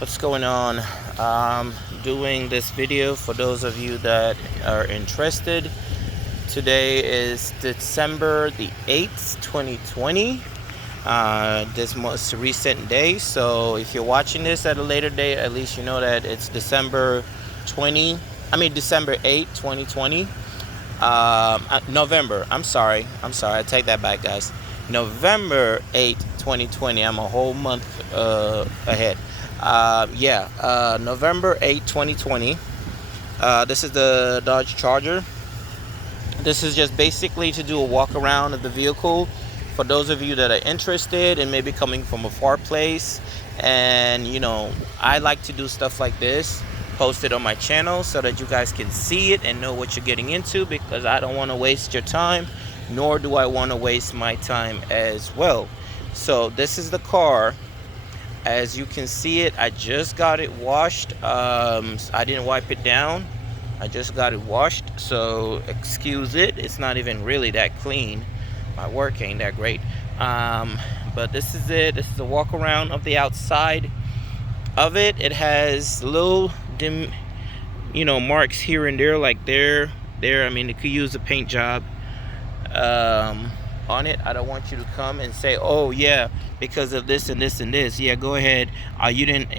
What's going on? Doing this video for those of you that are interested. Today is December the 8th, 2020. This most recent day. So if you're watching this at a later date, at least you know that it's December 8th, 2020. November. I'm sorry. I take that back, guys. November 8th, 2020. I'm a whole month ahead. November 8th, 2020. This is the Dodge Charger. This is just basically to do a walk around of the vehicle for those of you that are interested and maybe coming from a far place. And I like to do stuff like this, post it on my channel so that you guys can see it and know what you're getting into, because I don't want to waste your time, nor do I want to waste my time as well. So this is the car. As you can see it, I just got it washed. I didn't wipe it down. I just got it washed, so excuse it. It's not even really that clean. My work ain't that great. But this is it. This is a walk around of the outside of it. It has little dim, marks here and there, like there. I mean, it could use a paint job on it. I don't want you to come and say, oh yeah, because of this and this and this. Yeah, go ahead. You didn't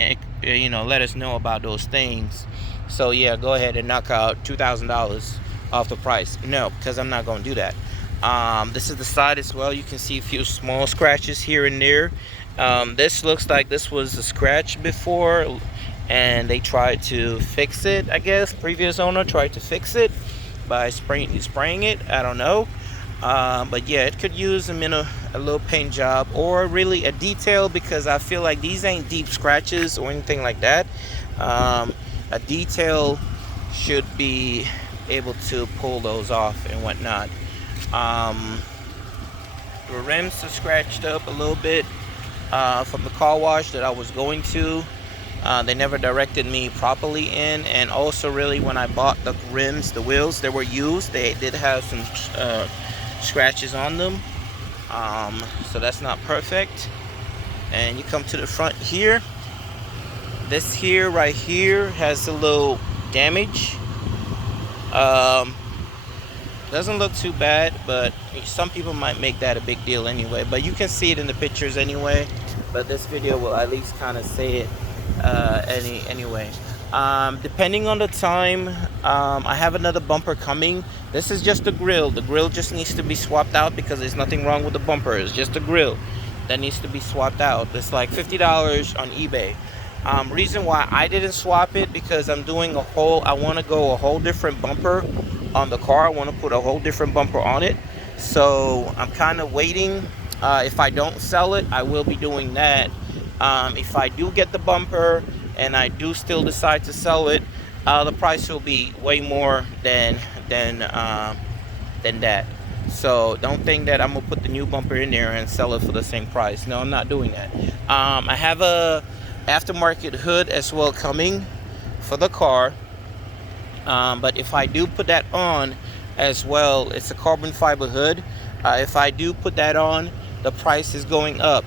let us know about those things, so yeah, go ahead and knock out $2,000 off the price. No, because I'm not going to do that. This is the side as well. You can see a few small scratches here and there. This looks like this was a scratch before and they tried to fix it. I guess previous owner tried to fix it by spraying it. I don't know. But yeah, it could use a little paint job or really a detail, because I feel like these ain't deep scratches or anything like that. A detail should be able to pull those off and whatnot. The rims are scratched up a little bit from the car wash that I was going to. They never directed me properly in, and also really when I bought the rims, the wheels, they were used. They did have some scratches on them, so that's not perfect. And you come to the front here. This here right here has a little damage. Doesn't look too bad, but some people might make that a big deal anyway, but you can see it in the pictures anyway, but this video will at least kind of say it anyway. Depending on the time, I have another bumper coming. This is just the grill. The grill just needs to be swapped out because there's nothing wrong with the bumper. It's just the grill that needs to be swapped out. It's like $50 on eBay. Reason why I didn't swap it, because I'm doing I want to go a whole different bumper on the car. I want to put a whole different bumper on it. So I'm kind of waiting. If I don't sell it, I will be doing that. If I do get the bumper and I do still decide to sell it, the price will be way more than that. So don't think that I'm gonna put the new bumper in there and sell it for the same price. No, I'm not doing that. I have a aftermarket hood as well coming for the car, but if I do put that on as well, it's a carbon fiber hood. If I do put that on, the price is going up.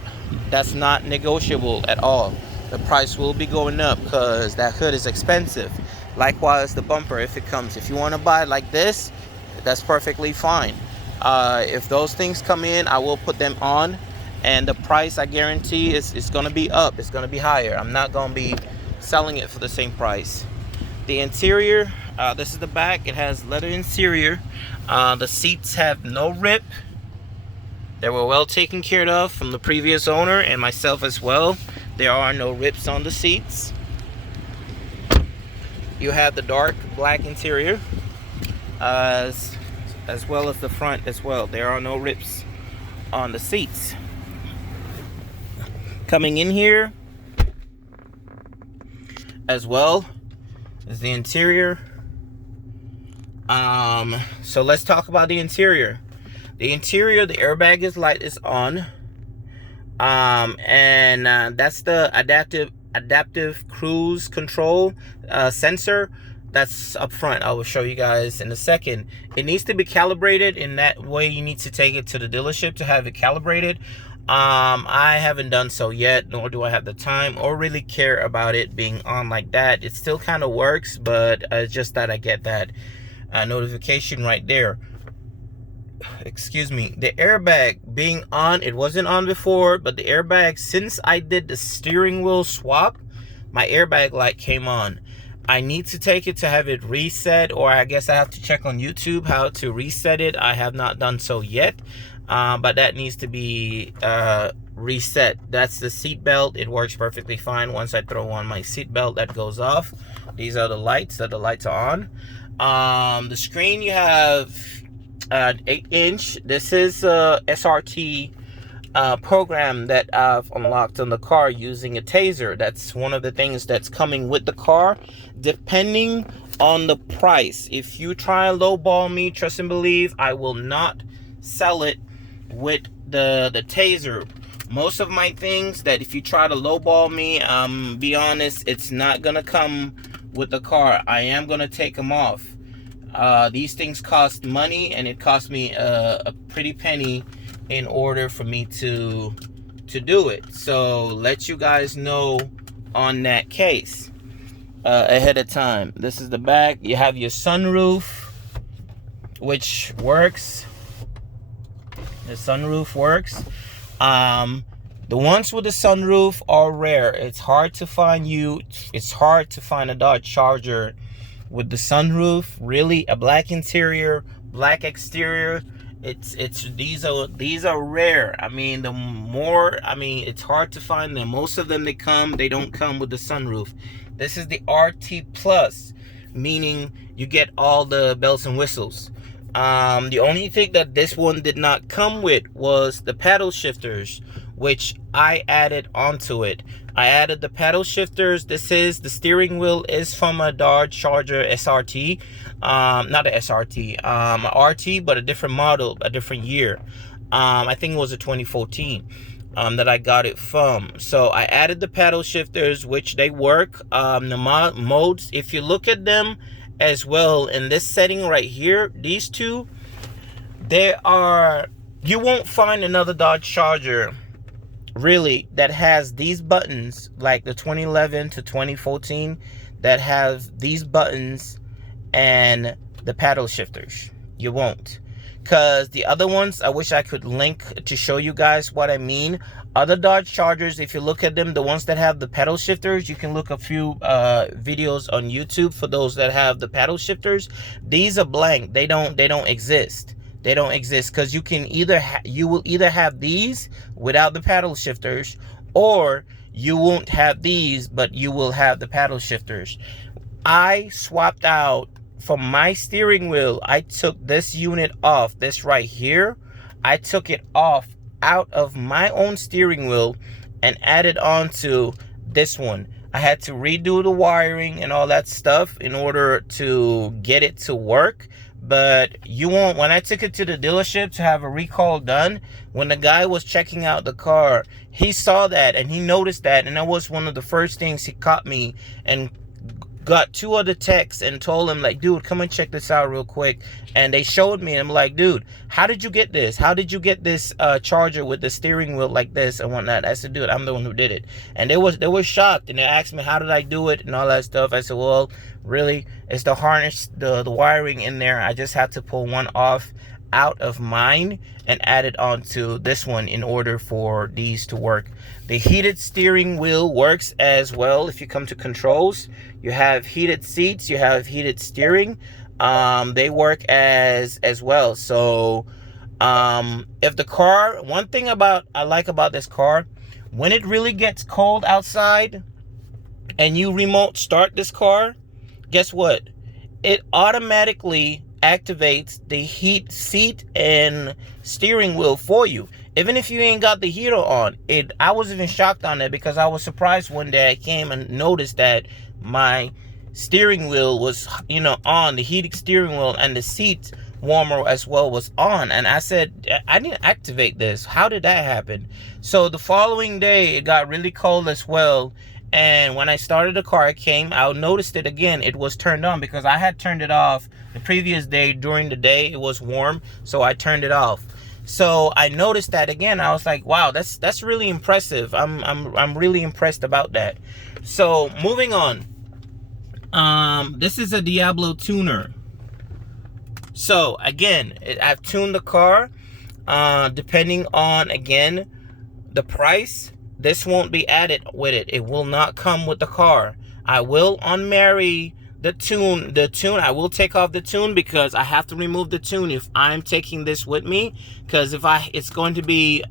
That's not negotiable at all. The price will be going up because that hood is expensive. Likewise the bumper, if it comes. If you want to buy it like this, that's perfectly fine. If those things come in, I will put them on, and the price, I guarantee, is going to be up. It's going to be higher. I'm not going to be selling it for the same price. The interior, this is the back. It has leather interior. The seats have no rip. They were well taken care of from the previous owner and myself as well. There are no rips on the seats. You have the dark black interior, as well as the front as well. There are no rips on the seats. Coming in here as well is the interior. So let's talk about the interior. The interior, the airbag is on. That's the adaptive cruise control sensor that's up front. I will show you guys in a second. It needs to be calibrated. In that way, you need to take it to the dealership to have it calibrated. I haven't done so yet, nor do I have the time or really care about it being on like that. It still kind of works, but it's just that I get that notification right there. Excuse me. The airbag being on, it wasn't on before, but the airbag, since I did the steering wheel swap, my airbag light came on. I need to take it to have it reset, or I guess I have to check on YouTube how to reset it. I have not done so yet, but that needs to be reset. That's the seat belt. It works perfectly fine. Once I throw on my seat belt, that goes off. These are the lights. So the lights are on. The screen, you have 8-inch. This is SRT program that I've unlocked on the car using a taser. That's one of the things that's coming with the car, depending on the price. If you try and lowball me, trust and believe, I will not sell it with the taser. Most of my things that if you try to lowball me, be honest, it's not gonna come with the car. I am gonna take them off. These things cost money, and it cost me a pretty penny in order for me to do it. So let you guys know on that case ahead of time. This is the back. You have your sunroof, which works. The sunroof works. The ones with the sunroof are rare. It's hard to find a Dodge Charger with the sunroof. Really, a black interior, black exterior. These are rare. I mean, it's hard to find them. Most of them they don't come with the sunroof. This is the RT Plus, meaning you get all the bells and whistles. The only thing that this one did not come with was the paddle shifters, which I added onto it. I added the paddle shifters. The steering wheel is from a Dodge Charger SRT. Not a SRT, RT, but a different model, a different year. I think it was a 2014 that I got it from. So I added the paddle shifters, which they work. The modes, if you look at them as well, in this setting right here, these two, you won't find another Dodge Charger really that has these buttons like the 2011 to 2014 that have these buttons and the paddle shifters. You won't, because the other ones, I wish I could link to show you guys what I mean. Other Dodge Chargers, if you look at them, the ones that have the paddle shifters, you can look a few videos on YouTube for those that have the paddle shifters. These are blank. They don't exist. They don't exist, because you will either have these without the paddle shifters, or you won't have these but you will have the paddle shifters. I swapped out from my steering wheel. I took this unit off, this right here. I took it off out of my own steering wheel and added on to this one. I had to redo the wiring and all that stuff in order to get it to work. But you won't. When I took it to the dealership to have a recall done, when the guy was checking out the car, he saw that and he noticed that, and that was one of the first things he caught me and got two other texts and told him, like, dude, come and check this out real quick. And they showed me, and I'm like, dude, how did you get this? How did you get this Charger with the steering wheel like this and whatnot? I said, dude, I'm the one who did it. And they were shocked, and they asked me, how did I do it and all that stuff. I said, well, really, it's the harness, the wiring in there. I just had to pull one off out of mine and add it onto this one in order for these to work. The heated steering wheel works as well. If you come to controls, you have heated seats, you have heated steering. They work as well. So if the car, one thing I like about this car, when it really gets cold outside and you remote start this car, guess what? It automatically activates the heat seat and steering wheel for you, even if you ain't got the heater on. I was even shocked on that, because I was surprised one day I came and noticed that my steering wheel was, on, the heated steering wheel, and the seat warmer as well was on. And I said, I didn't activate this. How did that happen? So the following day, it got really cold as well. And when I started the car, I noticed it again. It was turned on, because I had turned it off the previous day. During the day, it was warm, so I turned it off. So I noticed that again. I was like, wow, that's really impressive. I'm really impressed about that. So moving on. This is a Diablo tuner. So again, I've tuned the car. Depending on, again, the price, this won't be added with it. It will not come with the car. I will unmarry the tune. I will take off the tune because I have to remove the tune if I'm taking this with me, because it's going to be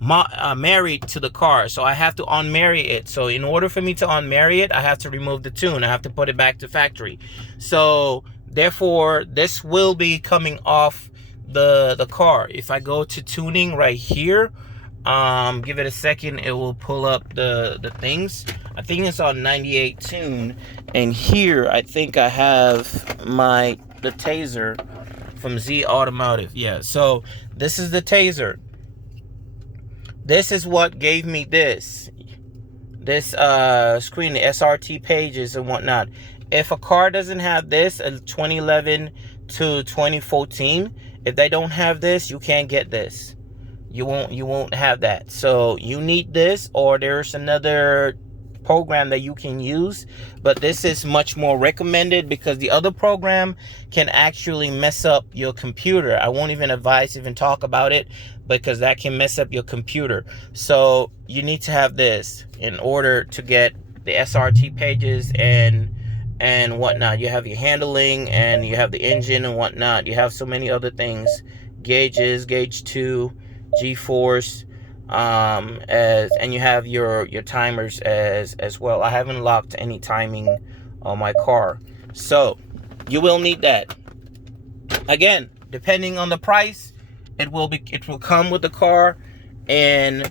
married to the car, so I have to unmarry it. So in order for me to unmarry it, I have to remove the tune. I have to put it back to factory. So therefore, this will be coming off the car. If I go to tuning right here, give it a second, it will pull up the things. I think it's on 98 tune, and here I think I have the Taser from Z Automotive. Yeah, so this is the Taser. This is what gave me this screen, the SRT pages and whatnot. If a car doesn't have this, a 2011 to 2014, if they don't have this, you can't get this. You won't have that. So you need this, or there's another program that you can use, but this is much more recommended because the other program can actually mess up your computer. I won't even advise even talk about it because that can mess up your computer. So you need to have this in order to get the SRT pages and whatnot. You have your handling, and you have the engine and whatnot. You have so many other things, gauges, gauge 2, G-force, and you have your timers as well. I haven't locked any timing on my car, so you will need that. Again, depending on the price, it will come with the car, and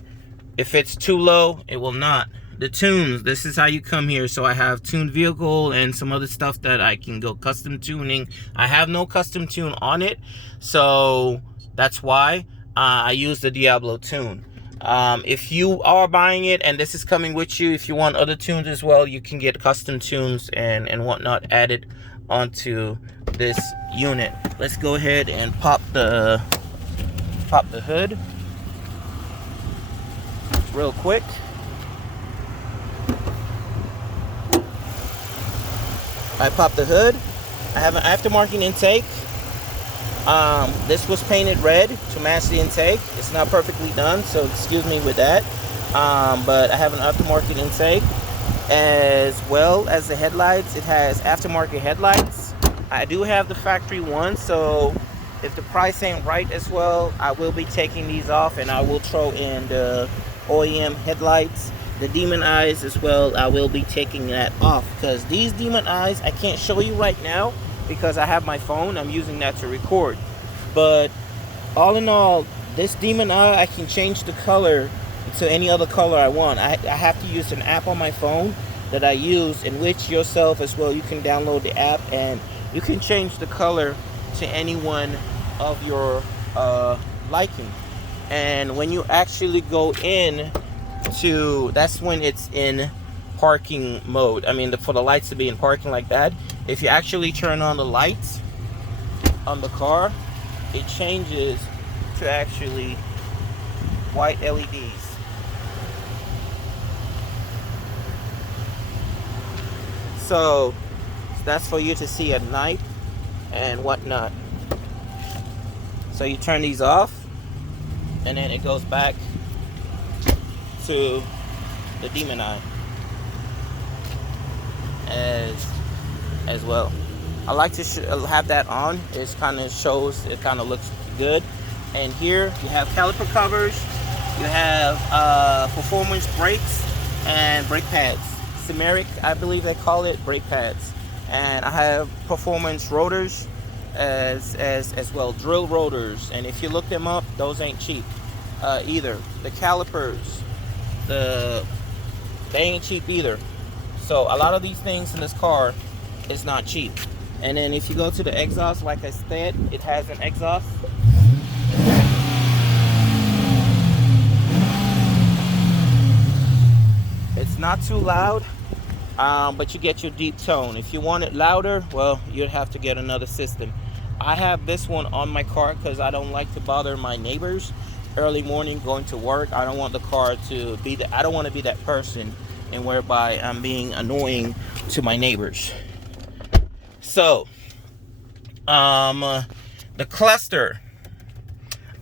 if it's too low, it will not. The tunes, this is how you come here. So I have tuned vehicle and some other stuff that I can go custom tuning. I have no custom tune on it, so that's why I use the Diablo tune. If you are buying it and this is coming with you, if you want other tunes as well, you can get custom tunes and whatnot added onto this unit. Let's go ahead and pop the hood real quick. I popped the hood. I have an aftermarket intake. This was painted red to match the intake. It's not perfectly done, so excuse me with that. But I have an aftermarket intake, as well as the headlights. It has aftermarket headlights. I do have the factory one, so if the price ain't right as well, I will be taking these off, and I will throw in the OEM headlights. The demon eyes as well, I will be taking that off, because these demon eyes I can't show you right now because I have my phone. I'm using that to record. But all in all, this demon eye, I can change the color to any other color I want. I have to use an app on my phone that I use, in which yourself as well, you can download the app and you can change the color to any one of your liking. And when you actually go in to, that's when it's in parking mode. I mean, for the lights to be in parking like that, if you actually turn on the lights on the car, it changes to actually white LEDs. So that's for you to see at night and whatnot. So you turn these off, and then it goes back to the demon eye as well. I like to have that on. It kind of shows, it kind of looks good. And here you have caliper covers, you have performance brakes and brake pads. Simeric, I believe they call it, brake pads. And I have performance rotors as well, drill rotors. And if you look them up, those ain't cheap either. The calipers, they ain't cheap either. So a lot of these things in this car is not cheap. And then if you go to the exhaust, like I said, it has an exhaust. It's not too loud, but you get your deep tone. If you want it louder, well, you'd have to get another system. I have this one on my car because I don't like to bother my neighbors early morning going to work. I don't want the car to be I don't want to be that person and whereby I'm being annoying to my neighbors. So the cluster,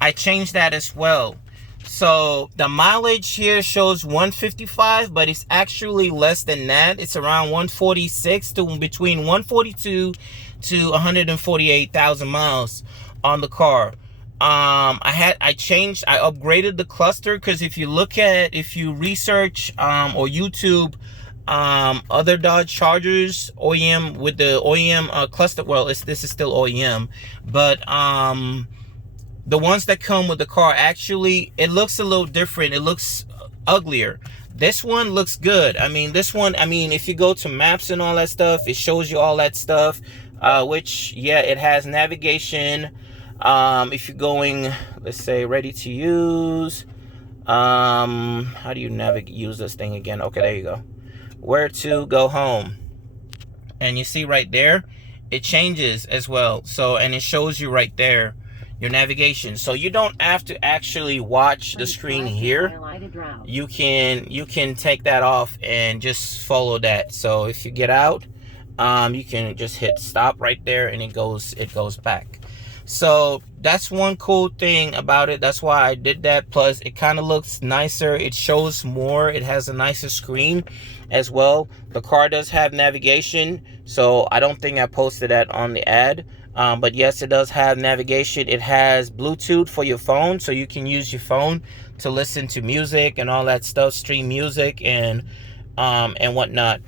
I changed that as well. So the mileage here shows 155, but it's actually less than that. It's around 146 to between 142 to 148,000 miles on the car. I upgraded the cluster because if you research or YouTube other Dodge Chargers OEM with the OEM cluster, well, this is still OEM, but the ones that come with the car, actually it looks a little different. It looks uglier. This one looks good. I mean, this one, if you go to maps and all that stuff, it shows you all that stuff, which, yeah, it has navigation. If you're going, let's say, ready to use, how do you use this thing again? Okay, there you go. Where to go home. And you see right there, it changes as well. So, and it shows you right there your navigation. So you don't have to actually watch the screen here. You can take that off and just follow that. So if you get out, you can just hit stop right there and it goes back. So that's one cool thing about it. That's why I did that. Plus it kind of looks nicer. It shows more. It has a nicer screen as well. The car does have navigation, so I don't think I posted that on the ad. But yes, it does have navigation. It has Bluetooth for your phone, so you can use your phone to listen to music and all that stuff, stream music and whatnot.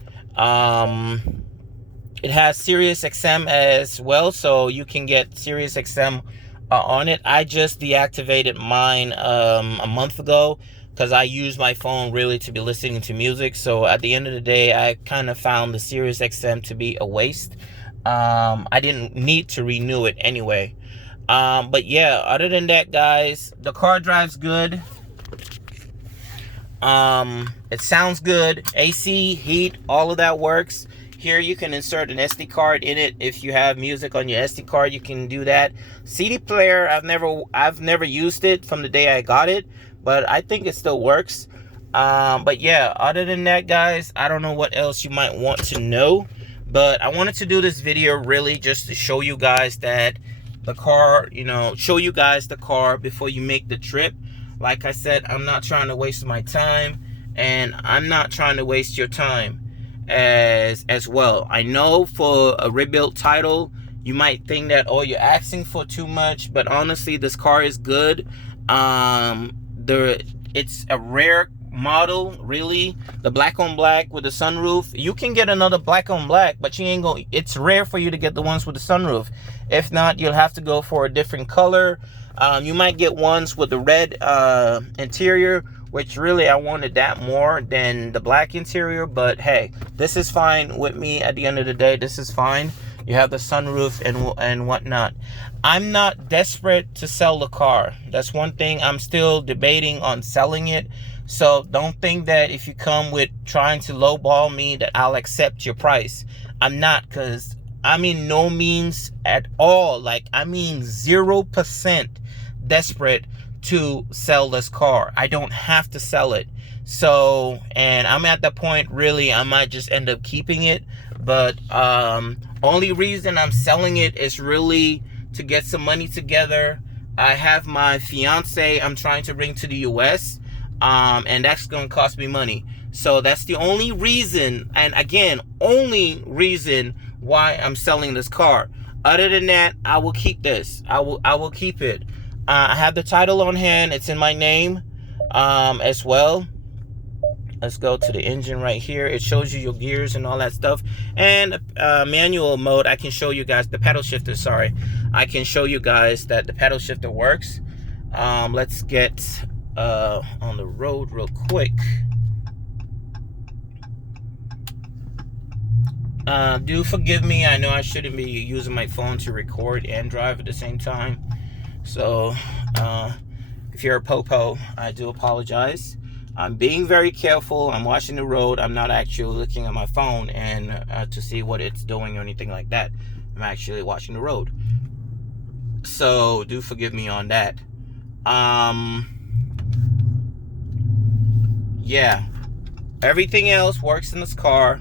It has Sirius XM as well, so you can get Sirius XM on it. I just deactivated mine a month ago because I use my phone really to be listening to music. So at the end of the day, I kind of found the Sirius XM to be a waste. I didn't need to renew it anyway. But yeah, other than that, guys, the car drives good. It sounds good. AC, heat, all of that works. Here you can insert an SD card in it. If you have music on your SD card, you can do that. CD player, I've never used it from the day I got it, but I think it still works. But yeah, other than that, guys, I don't know what else you might want to know. But I wanted to do this video really just to show you guys that the car, show you guys the car before you make the trip. Like I said, I'm not trying to waste my time, and I'm not trying to waste your time as well. I know for a rebuilt title, you might think that, oh, you're asking for too much, but honestly, this car is good. It's a rare model, really. The black on black with the sunroof. You can get another black on black, but you ain't gonna, it's rare for you to get the ones with the sunroof. If not, you'll have to go for a different color. You might get ones with the red interior, which really I wanted that more than the black interior, but hey, this is fine with me. At the end of the day, this is fine. You have the sunroof and whatnot. I'm not desperate to sell the car. That's one thing. I'm still debating on selling it. So don't think that if you come with trying to lowball me that I'll accept your price. I'm not, because I mean no means at all. Like, I mean 0% desperate to sell this car. I don't have to sell it. So, and I'm at the point really I might just end up keeping it. But only reason I'm selling it is really to get some money together. I have my fiance I'm trying to bring to the US. And that's gonna cost me money. So that's the only reason, and again, only reason why I'm selling this car. Other than that, I will keep this. I will keep it. I have the title on hand. It's in my name as well. Let's go to the engine right here. It shows you your gears and all that stuff. And manual mode, I can show you guys the pedal shifter. Sorry, I can show you guys that the pedal shifter works. Let's get on the road real quick. Do forgive me. I know I shouldn't be using my phone to record and drive at the same time. So if you're a popo, I do apologize. I'm being very careful. I'm watching the road. I'm not actually looking at my phone and to see what it's doing or anything like that. I'm actually watching the road. So do forgive me on that. Yeah, everything else works in this car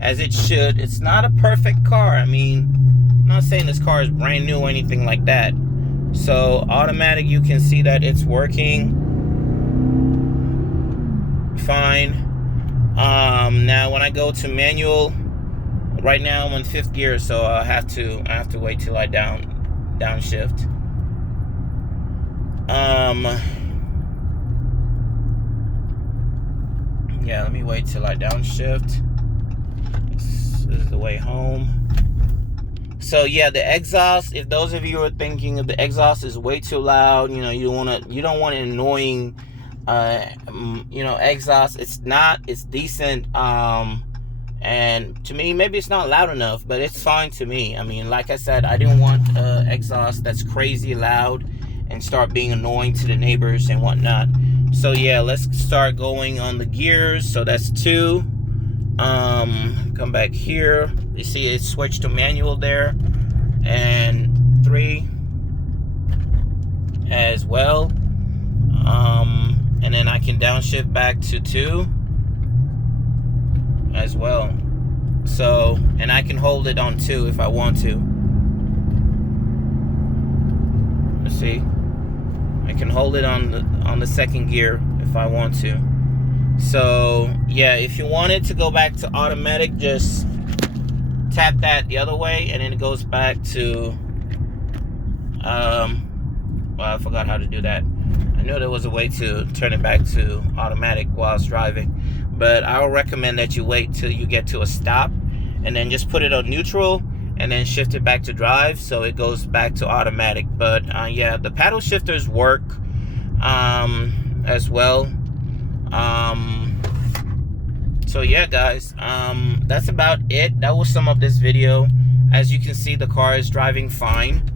as it should. It's not a perfect car. I mean, I'm not saying this car is brand new or anything like that. So automatic, you can see that it's working fine. Now when I go to manual, right now I'm in 5th gear, so I have to wait till I downshift. Yeah, let me wait till I downshift. This is the way home. So yeah, the exhaust, if those of you are thinking of the exhaust is way too loud, you know, you don't want an annoying you know, exhaust. It's not, it's decent. And to me, maybe it's not loud enough, but it's fine to me. I mean, like I said, I didn't want exhaust that's crazy loud and start being annoying to the neighbors and whatnot. So yeah, let's start going on the gears. So that's 2. Come back here. You see it switched to manual there, and 3 as well. And then I can downshift back to 2 as well. So, and I can hold it on 2 if I want to. Let's see. I can hold it on the 2nd gear if I want to. So yeah, if you want it to go back to automatic, just tap that the other way, and then it goes back to well, I forgot how to do that. I knew there was a way to turn it back to automatic while I was driving, but I would recommend that you wait till you get to a stop and then just put it on neutral and then shift it back to drive, so it goes back to automatic. But yeah, the paddle shifters work as well. So yeah, guys, that's about it. That will sum up this video. As you can see, the car is driving fine.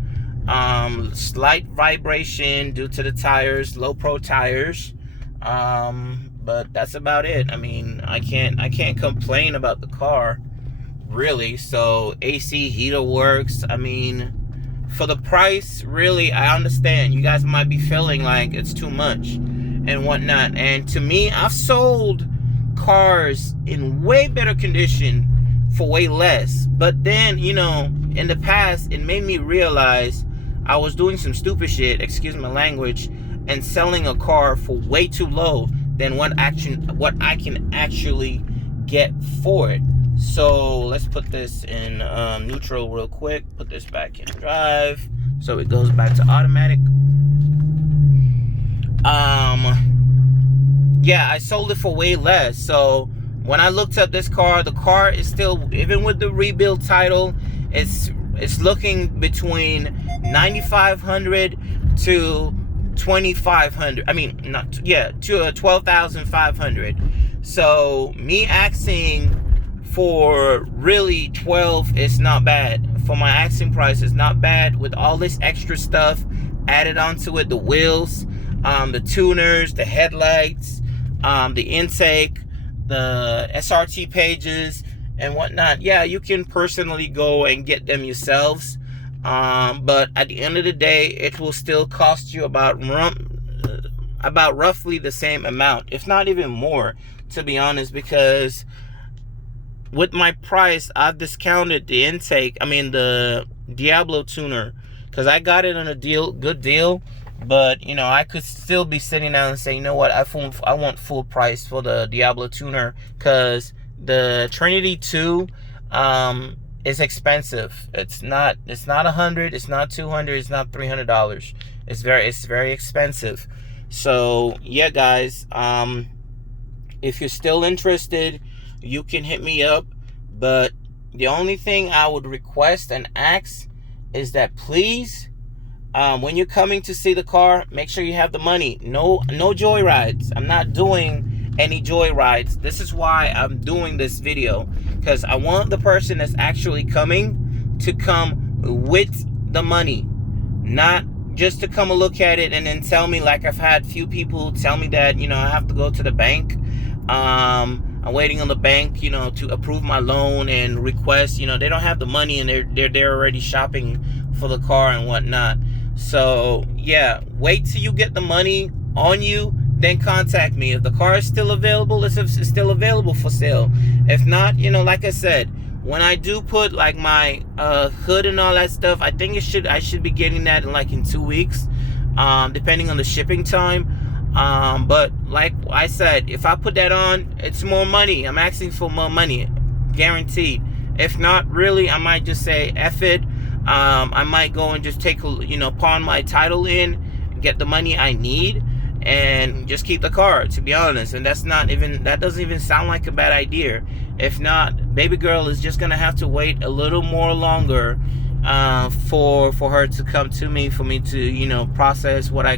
Slight vibration due to the tires, low pro tires, but that's about it. I mean, I can't complain about the car, really. So AC heater works. I mean, for the price, really, I understand you guys might be feeling like it's too much and whatnot, and to me, I've sold cars in way better condition for way less. But then, you know, in the past, it made me realize I was doing some stupid shit, excuse my language, and selling a car for way too low than what I can actually get for it. So let's put this in neutral real quick. Put this back in drive, so it goes back to automatic. Yeah, I sold it for way less. So when I looked up this car, the car is still, even with the rebuild title, it's looking between $9,500 to $2,500. I mean, not, yeah, to $12,500. So me asking for really 12 is not bad. For my asking price, it's not bad with all this extra stuff added onto it. The wheels, the tuners, the headlights, the intake, the SRT pages and whatnot. Yeah, you can personally go and get them yourselves, but at the end of the day, it will still cost you about roughly the same amount, if not even more, to be honest, because with my price, I've discounted the intake, I mean the Diablo tuner, because I got it on a good deal. But, you know, I could still be sitting down and say, you know what, I want full price for the Diablo tuner, because the Trinity 2 is expensive. It's not $100, it's not $200, it's not $300. It's very expensive. So yeah, guys, if you're still interested, you can hit me up. But the only thing I would request and ask is that please, when you're coming to see the car, make sure you have the money. No joyrides. I'm not doing any joyrides. This is why I'm doing this video, because I want the person that's actually coming to come with the money, not just to come and look at it and then tell me, like I've had few people tell me that, you know, I have to go to the bank. I'm waiting on the bank, you know, to approve my loan and request, you know, they don't have the money and they're already shopping for the car and whatnot. So yeah, wait till you get the money on you, then contact me. If the car is still available, it's still available for sale. If not, you know, like I said, when I do put like my hood and all that stuff, I think I should be getting that in like in 2 weeks, depending on the shipping time. But like I said, if I put that on, it's more money. I'm asking for more money, guaranteed. If not, really, I might just say F it. I might go and just take, pawn my title in, get the money I need, and just keep the car, to be honest. And that doesn't even sound like a bad idea. If not, baby girl is just gonna have to wait a little more longer for her to come to me, for me to, process what I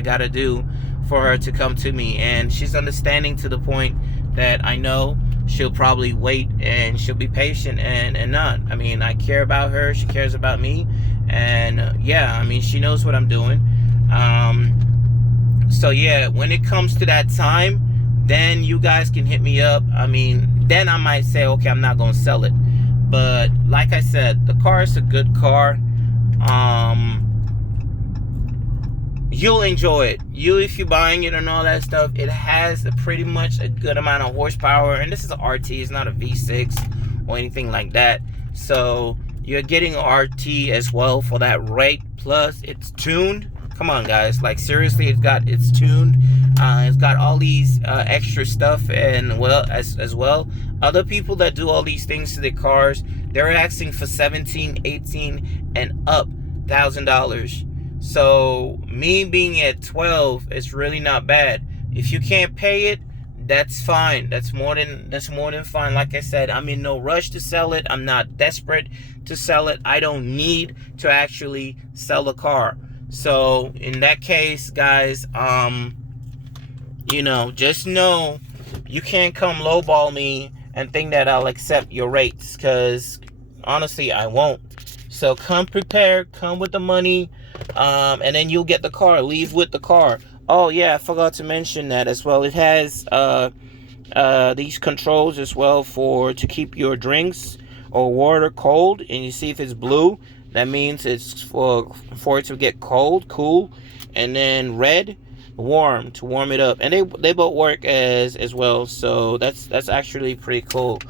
gotta do for her to come to me. And she's understanding to the point that I know she'll probably wait, and she'll be patient and not. I mean, I care about her, she cares about me, and yeah, I mean, she knows what I'm doing. So yeah, when it comes to that time, then you guys can hit me up. I mean, then I might say, okay, I'm not gonna sell it. But like I said, the car is a good car. You'll enjoy it. If you're buying it and all that stuff, it has pretty much a good amount of horsepower. And this is an RT, it's not a V6 or anything like that. So you're getting an RT as well for that rate. Plus, it's tuned. Come on, guys. Like, seriously, it's tuned. It's got all these extra stuff, and well, as well, other people that do all these things to their cars, they're asking for 17, 18, and up $1,000. So me being at 12 is really not bad. If you can't pay it, that's fine. That's more than fine. Like I said, I'm in no rush to sell it. I'm not desperate to sell it. I don't need to actually sell the car. So in that case, guys, just know you can't come lowball me and think that I'll accept your rates, because honestly, I won't. So come prepared, come with the money, and then you'll get the car. Leave with the car. Oh yeah, I forgot to mention that as well. It has these controls as well to keep your drinks or water cold. And you see if it's blue, that means it's for it to get cold, cool, and then red, warm, to warm it up. And they both work as well. So that's actually pretty cool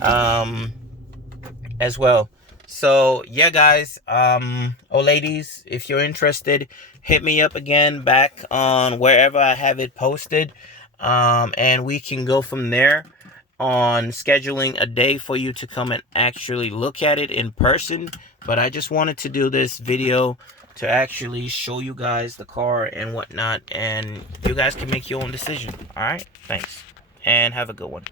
as well. So yeah, guys, ladies, if you're interested, hit me up again back on wherever I have it posted, and we can go from there on scheduling a day for you to come and actually look at it in person. But I just wanted to do this video to actually show you guys the car and whatnot, and you guys can make your own decision. All right, thanks, and have a good one.